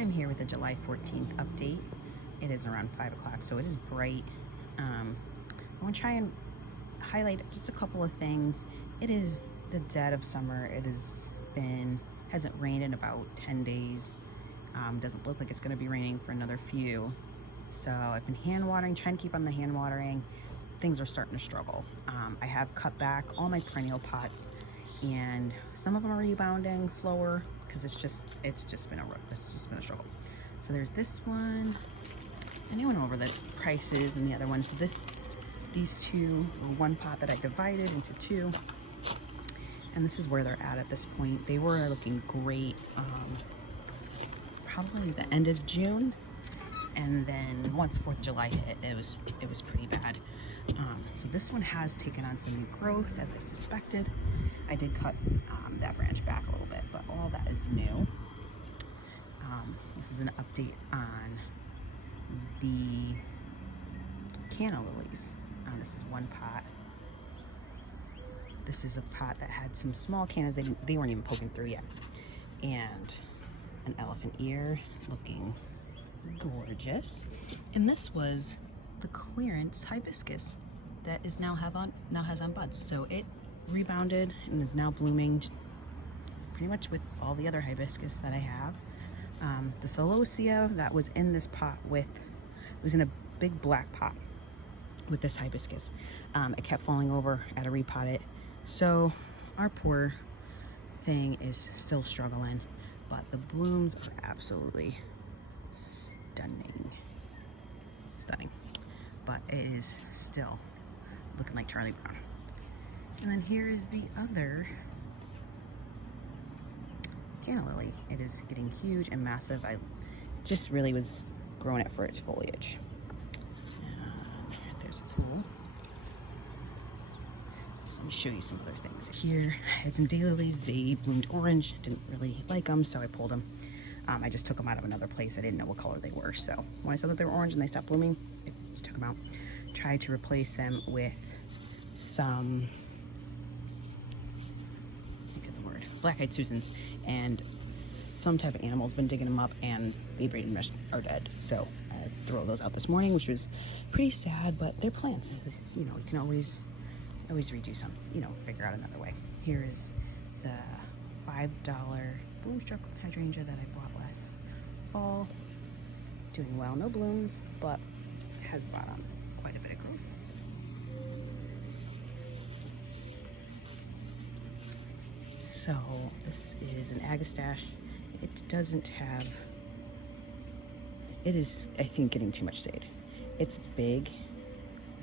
I'm here with a July 14th update. It is around 5 o'clock, so it is bright. I want to try and highlight just a couple of things. It is the dead of summer. It hasn't rained in about 10 days. Doesn't look like it's going to be raining for another few. So I've been hand watering, trying to keep on the hand watering. Things are starting to struggle. I have cut back all my perennial pots, and some of them are rebounding slower because it's just been a struggle. So there's this one, and I went over the prices and the other one. So these two were one pot that I divided into two, and this is where they're at this point. They were looking great probably the end of June, and then once 4th of July hit, it was pretty bad. So this one has taken on some new growth, as I suspected. I did cut that branch back a little bit, but all that is new. This is an update on the canna lilies. This is one pot. This is a pot that had some small cannas. They weren't even poking through yet. And an elephant ear, looking gorgeous. And this was the clearance hibiscus that is now has on buds. So it rebounded and is now blooming pretty much with all the other hibiscus that I have. The celosia that was in this pot it was in a big black pot with this hibiscus. It kept falling over. I had to repot it. So our poor thing is still struggling, but the blooms are absolutely stunning. But it is still looking like Charlie Brown. And then here is the other canna lily. It is getting huge and massive. I just really was growing it for its foliage. There's a pool. Let me show you some other things. Here I had some daylilies. They bloomed orange. Didn't really like them, so I pulled them. I just took them out of another place. I didn't know what color they were, so when I saw that they were orange and they stopped blooming, I just took them out. Tried to replace them with some, I think of the word, black-eyed Susans, and some type of animal's been digging them up, and the braided mesh are dead. So I threw those out this morning, which was pretty sad, but they're plants. You know, you can always redo something, you know, figure out another way. Here is the $5 Boomstruck hydrangea that I bought last fall. Doing well, no blooms, but has brought on quite a bit of growth. So this is an agastache. It is, I think, getting too much shade. It's big,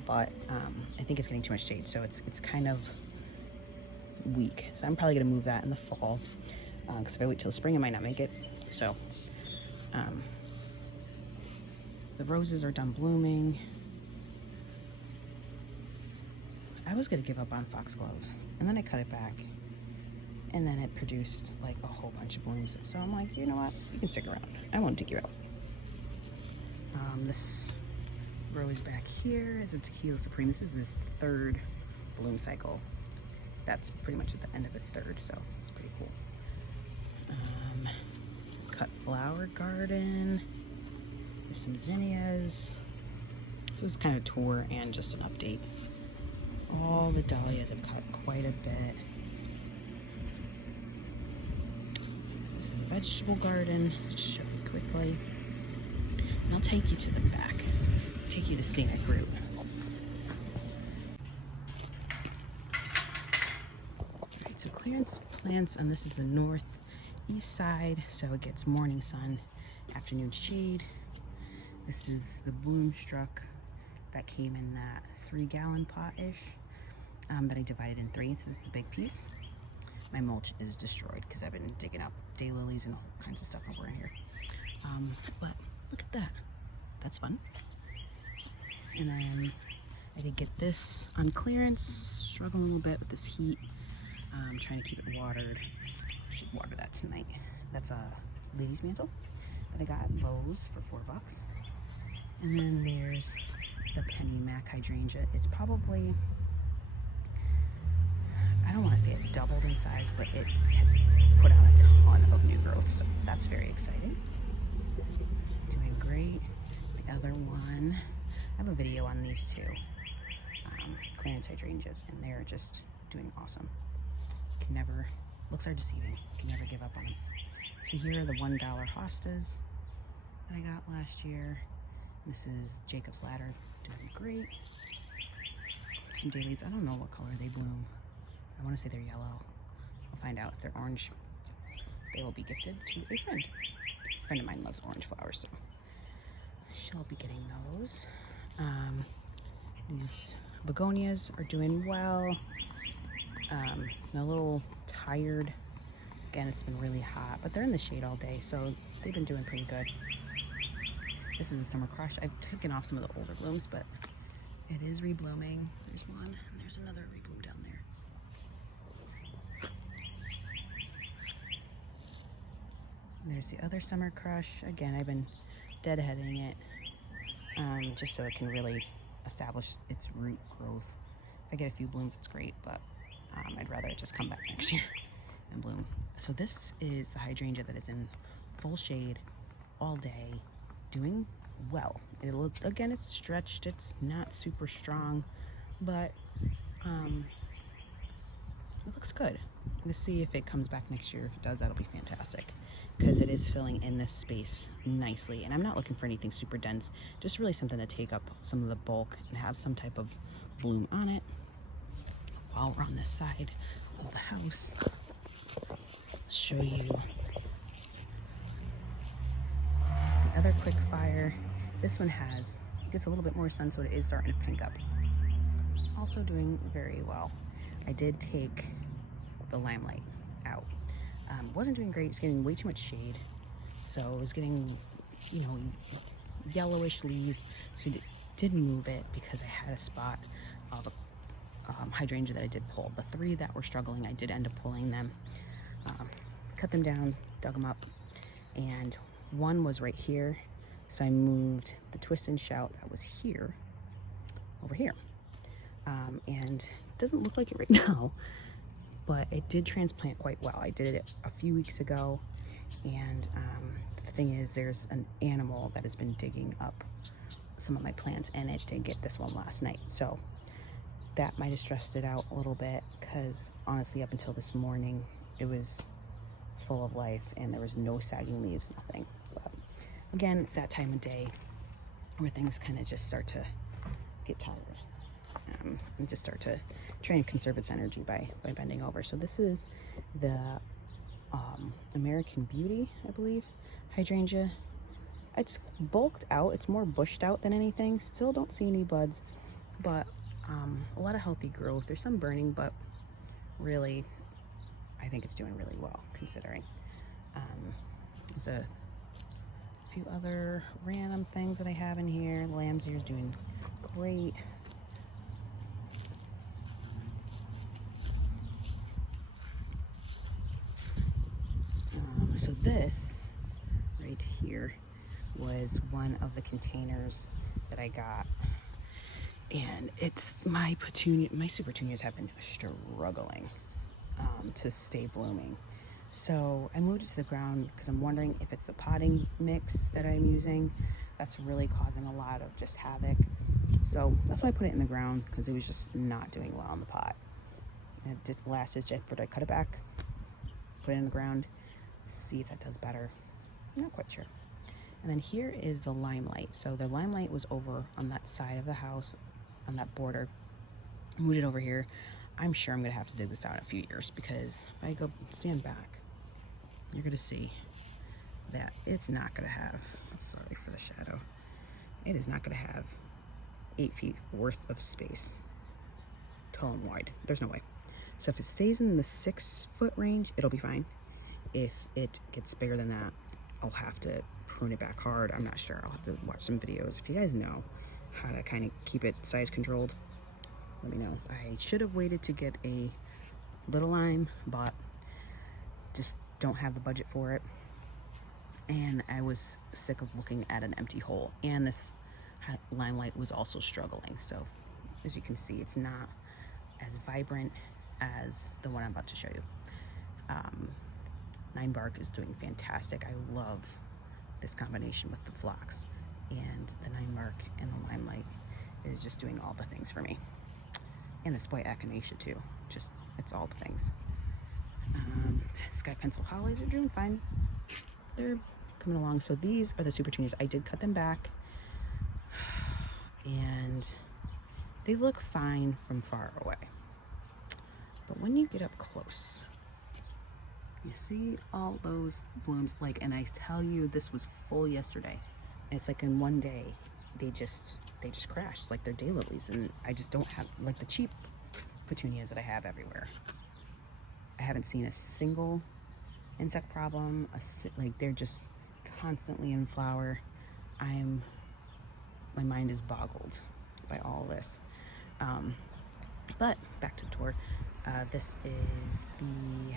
but I think it's getting too much shade, so it's kind of weak. So I'm probably gonna move that in the fall, because if I wait till spring, I might not make it. So the roses are done blooming. I was gonna give up on foxgloves, and then I cut it back, and then it produced like a whole bunch of blooms. So I'm like, you know what? You can stick around. I won't dig you out. This rose back here is a Tequila Supreme. This is his third bloom cycle. That's pretty much at the end of its third, so it's pretty cool. Cut flower garden. There's some zinnias. This is kind of a tour and just an update. All the dahlias have cut quite a bit. This is the vegetable garden. Just show you quickly. And I'll take you to the back. Take you to scenic route. Alright, so clearance plants, and this is the northeast side, so it gets morning sun, afternoon shade. This is the Boomstruck that came in that 3-gallon pot-ish that I divided in 3. This is the big piece. My mulch is destroyed because I've been digging up daylilies and all kinds of stuff over in here. But look at that. That's fun. And then I did get this on clearance. Struggling a little bit with this heat. I'm trying to keep it watered. I should water that tonight. That's a lady's mantle that I got at Lowe's for $4. And then there's the Penny Mac hydrangea. It's probably, I don't want to say it doubled in size, but it has put on a ton of new growth, so that's very exciting. then I have a video on these two clearance hydrangeas, and they're just doing awesome. Can never, looks are deceiving, can never give up on them. So here are the $1 hostas that I got last year. This is Jacob's Ladder, doing great. Some dailies, I don't know what color they bloom. I want to say they're yellow. I'll find out. If they're orange, they will be gifted to a friend. A friend of mine loves orange flowers, so she'll be getting those. These begonias are doing well. I'm a little tired. Again, it's been really hot, but they're in the shade all day, so they've been doing pretty good. This is a summer crush. I've taken off some of the older blooms, but it is reblooming. There's one, and there's another rebloom down there. And there's the other summer crush. Again, I've been deadheading it just so it can really establish its root growth. If I get a few blooms, it's great, but I'd rather it just come back next year and bloom. So this is the hydrangea that is in full shade all day, doing well. Again, it's stretched, it's not super strong, but it looks good. Let's see if it comes back next year. If it does, that'll be fantastic, because it is filling in this space nicely. And I'm not looking for anything super dense, just really something to take up some of the bulk and have some type of bloom on it. While we're on this side of the house, I'll show you the other quick fire. This one gets a little bit more sun, so it is starting to pink up. Also doing very well. I did take the limelight out. Wasn't doing great. It was getting way too much shade, so it was getting, you know, yellowish leaves. So I did move it because I had a spot of a hydrangea that I did pull. The 3 that were struggling, I did end up pulling them, cut them down, dug them up, and one was right here. So I moved the twist and shout that was here over here. And it doesn't look like it right now, but it did transplant quite well. I did it a few weeks ago, and the thing is, there's an animal that has been digging up some of my plants, and it did get this one last night. So that might have stressed it out a little bit, because honestly, up until this morning, it was full of life and there was no sagging leaves, nothing. But again, it's that time of day where things kind of just start to get tired, and just start to try and conserve its energy by bending over. So this is the American Beauty, I believe, hydrangea. It's bulked out, it's more bushed out than anything. Still don't see any buds, but a lot of healthy growth. There's some burning, but really, I think it's doing really well considering. There's a few other random things that I have in here. Lamb's ear is doing great. So this right here was one of the containers that I got, and it's my petunia. My super petunias have been struggling to stay blooming. So I moved it to the ground because I'm wondering if it's the potting mix that I'm using that's really causing a lot of just havoc. So that's why I put it in the ground, because it was just not doing well in the pot. And it just last is just for I cut it back, put it in the ground, see if that does better. I'm not quite sure. And then here is the limelight. So the limelight was over on that side of the house, on that border. Moved it over here. I'm sure I'm gonna have to dig this out in a few years, because if I go stand back, you're gonna see that it's not gonna have, I'm sorry for the shadow, it is not gonna have 8 feet worth of space, tall and wide. There's no way. So if it stays in the 6-foot range, it'll be fine. If it gets bigger than that, I'll have to prune it back hard. I'm not sure. I'll have to watch some videos. If you guys know how to kind of keep it size controlled, let me know. I should have waited to get a little lime, but just don't have the budget for it. And I was sick of looking at an empty hole. And this limelight was also struggling. So as you can see, it's not as vibrant as the one I'm about to show you. 9 bark is doing fantastic. I love this combination with the phlox. and the 9 mark and the limelight is just doing all the things for me. And the Spoy echinacea too. Just, it's all the things. Sky pencil hollies are doing fine. They're coming along. So these are the super petunias. I did cut them back, and they look fine from far away. But when you get up close, you see all those blooms. Like, and I tell you, this was full yesterday. And it's like in one day, they just crashed, like they're daylilies. And I just don't have, like the cheap petunias that I have everywhere, I haven't seen a single insect problem. Like, they're just constantly in flower. My mind is boggled by all this. But back to the tour. This is the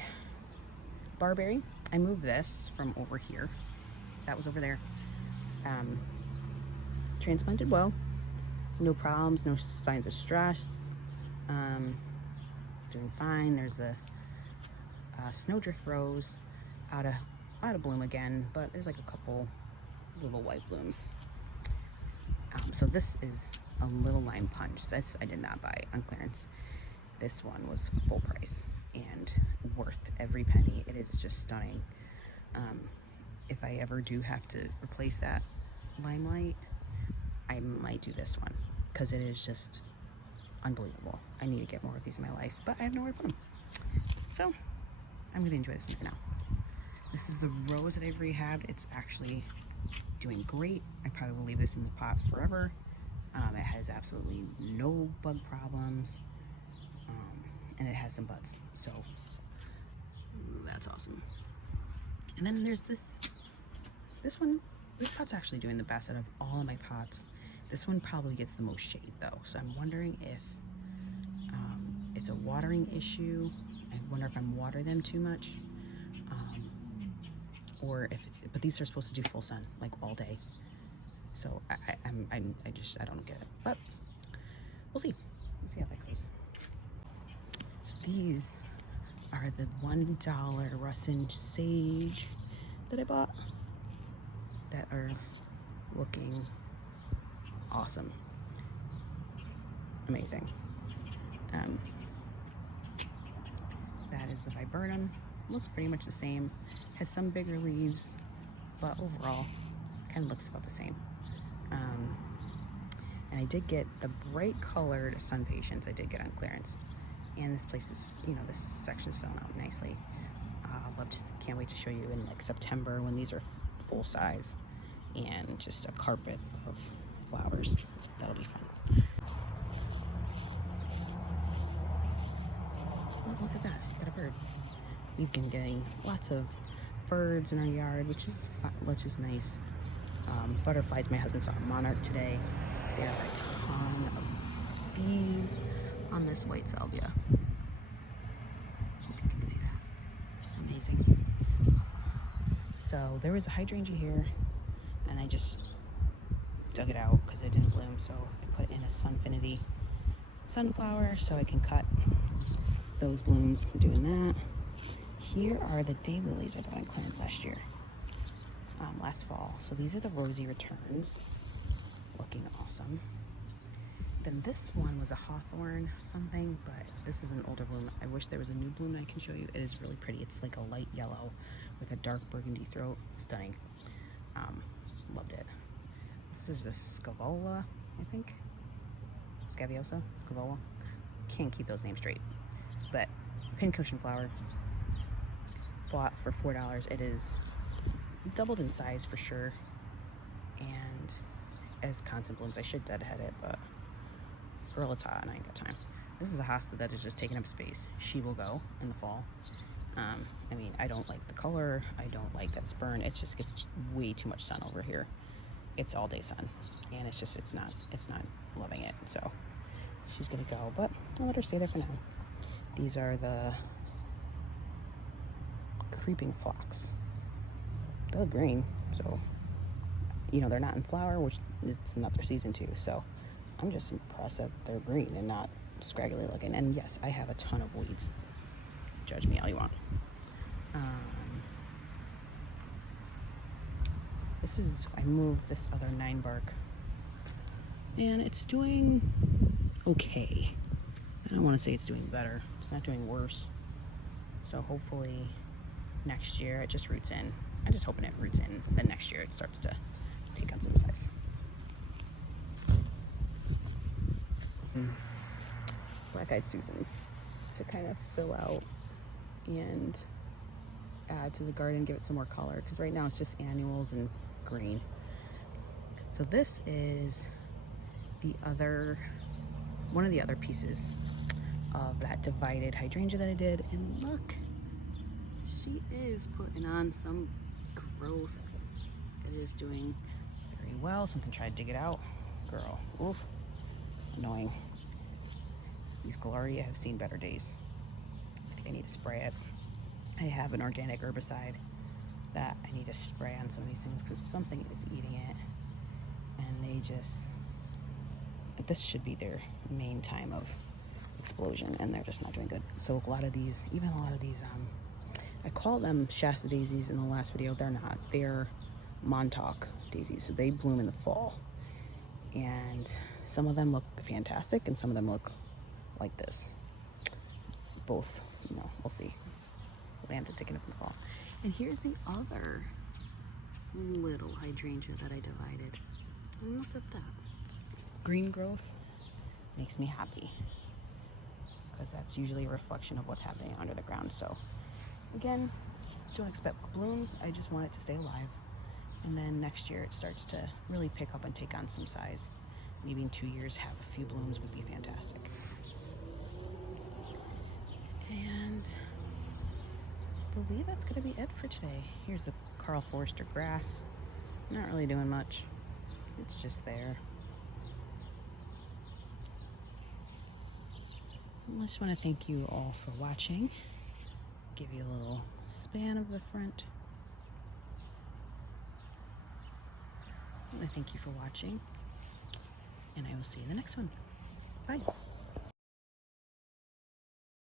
barberry. I moved this from over here. That was over there. Transplanted well. No problems, no signs of stress. Doing fine. There's the snowdrift rose out of bloom again, but there's like a couple little white blooms. So this is a little lime punch. This I did not buy on clearance. This one was full price and worth every penny. It is just stunning. If I ever do have to replace that limelight, I might do this one because it is just unbelievable. I need to get more of these in my life, but I have nowhere to put them. So I'm gonna enjoy this one for now. This is the rose that I've rehabbed. It's actually doing great. I probably will leave this in the pot forever. It has absolutely no bug problems, and it has some buds, so that's awesome. And then there's this one. This pot's actually doing the best out of all of my pots. This one probably gets the most shade though, so I'm wondering if it's a watering issue. I wonder if I'm watering them too much, or if it's, but these are supposed to do full sun, like all day. So I don't get it, but we'll see. We'll see how that goes. So these are the $1 Russin sage that I bought that are looking awesome. Amazing. That is the viburnum. Looks pretty much the same. Has some bigger leaves, but overall kind of looks about the same. And I did get the bright colored sun patience. I did get on clearance, and this place is, this section's filling out nicely. Can't wait to show you in like September when these are full size and just a carpet of flowers. That'll be fun. Oh, look at that, got a bird. We've been getting lots of birds in our yard, which is nice. Butterflies. My husband saw a monarch today. There are a ton of bees on this white salvia. Hope you can see that. Amazing. So there was a hydrangea here, and I just dug it out because it didn't bloom, so I put in a Sunfinity sunflower so I can cut those blooms. I'm doing that. Here are the daylilies I bought on clearance last fall. So these are the rosy returns, looking awesome. Then this one was a hawthorn something, but this is an older bloom. I wish there was a new bloom that I can show you. It is really pretty. It's like a light yellow with a dark burgundy throat. Stunning. Loved it. This is a Scavola, I think. Scaviosa? Scavola? Can't keep those names straight. But pincushion flower. Bought for $4. It is doubled in size for sure, and as constant blooms. I should deadhead it, but girl, it's hot and I ain't got time. This is a hosta that is just taking up space. She will go in the fall. I mean, I don't like the color. I don't like that it's burned. It just gets way too much sun over here. It's all day sun, and it's not loving it. So she's gonna go, but I'll let her stay there for now. These are the creeping phlox. They look green, so they're not in flower, which it's not their season too. So I'm just impressed that they're green and not scraggly looking. And yes, I have a ton of weeds. Judge me all you want. I moved this other 9 bark, and it's doing okay. I don't want to say it's doing better. It's not doing worse. So hopefully next year it just roots in. I'm just hoping it roots in. Then next year it starts to take on some size. Black-eyed Susans to kind of fill out and add to the garden, give it some more color, because right now it's just annuals and green. So this is one of the other pieces of that divided hydrangea that I did, and look, she is putting on some growth. It is doing very well. Something tried to dig it out. Girl, oof, annoying. These Gloria have seen better days. I think I need to spray it. I have an organic herbicide that I need to spray on some of these things because something is eating it, and this should be their main time of explosion, and they're just not doing good. So a lot of these, I call them Shasta daisies in the last video. They're not. They're Montauk daisies, so they bloom in the fall. And some of them look fantastic, and some of them look like this. Both, we'll see. We'll end up taking it in the fall. And here's the other little hydrangea that I divided. And look at that. Green growth makes me happy, because that's usually a reflection of what's happening under the ground. So again, don't expect blooms. I just want it to stay alive. And then next year it starts to really pick up and take on some size. Maybe in 2 years have a few blooms would be fantastic. And I believe that's going to be it for today. Here's the Carl Forster grass. Not really doing much. It's just there. I just want to thank you all for watching. Give you a little span of the front. I want to thank you for watching, and I will see you in the next one. Bye.